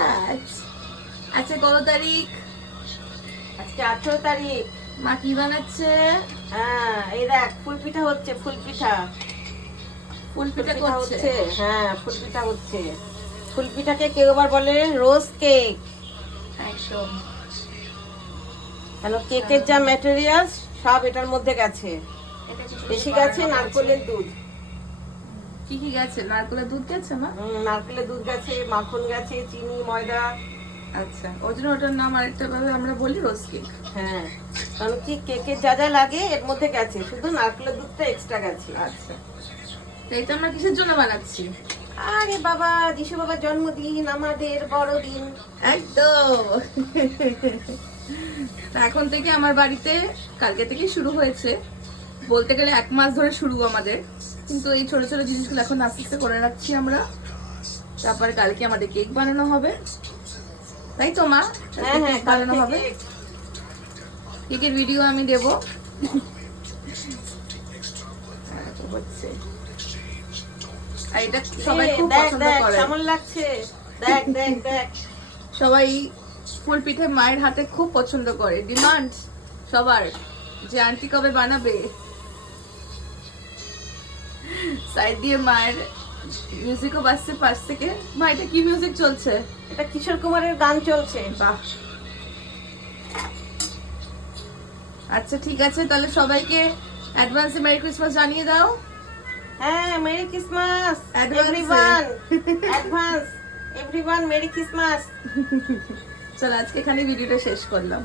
That. আচ্ছা কত তারিখ? আজকে 18 তারিখ। মা কি বানাচ্ছে? হ্যাঁ এই দেখ ফুল পিঠা হচ্ছে, ফুল পিঠা। ফুল পিঠা পিঠা করছে। হচ্ছে, হ্যাঁ ফুল পিঠা হচ্ছে। ফুল পিঠাকে কেউ আবার বলে রোজ কেক। একদম। কেন কেকের যা ম্যাটেরিয়ালস সব এটার মধ্যে গেছে। এটা কিছু বেশি বানানো গেছে হয়েছে। নারকেলের দুধ। কি কি গেছে? নারকেলের দুধ গেছে মা? নারকেলের দুধ গেছে, মাখন গেছে, চিনি, ময়দা। আচ্ছা, ওই জন্য ওটার নাম আরেকটা ভাবে আমরা বলি রোজ কেক। হ্যাঁ কারণ কি কেকের যা যা লাগে এর মধ্যে গেছে, শুধু নারকেলের দুধটা এক্সট্রা গেছে। আচ্ছা, তো এটা আমরা কিসের জন্য বানাচ্ছি? আরে বাবা, যিশু বাবার জন্মদিন, আমাদের বড়দিন। একদম। তা এখন থেকে আমার বাড়িতে কালকে থেকে শুরু হয়েছে, বলতে গেলে 1 মাস ধরে শুরু আমাদের, কিন্তু এই ছোট ছোট জিনিসগুলো এখন আস্তে আস্তে করে রাখছি আমরা। তারপরে কালকে আমাদের কেক বানানো হবে, তাই তো মা? হ্যাঁ হ্যাঁ কেক বানানো হবে, কেকের ভিডিও আমি দেবো। হচ্ছে আর এটা সবাই খুব দেখ পছন্দ দেখ করে। কেমন লাগছে, দেখ দেখ দেখ। সবাই ফুল পিঠে মায়ের হাতে খুব পছন্দ করে, ডিমান্ড সবার যে আন্টি কবে বানাবে। সাইড দিয়ে মায়ের মিউজিকও বাজছে পাশ থেকে। মা এটা কি মিউজিক চলছে? এটা কিশোর কুমারের গান চলছে। বাহ। আচ্ছা ঠিক আছে, তাহলে সবাইকে অ্যাডভান্সে মেরি ক্রিসমাস জানিয়ে দাও। হ্যাঁ merry Christmas Advance. Everyone, advance everyone, merry Christmas. চলো আজকে এখানে ভিডিওটা শেষ করলাম।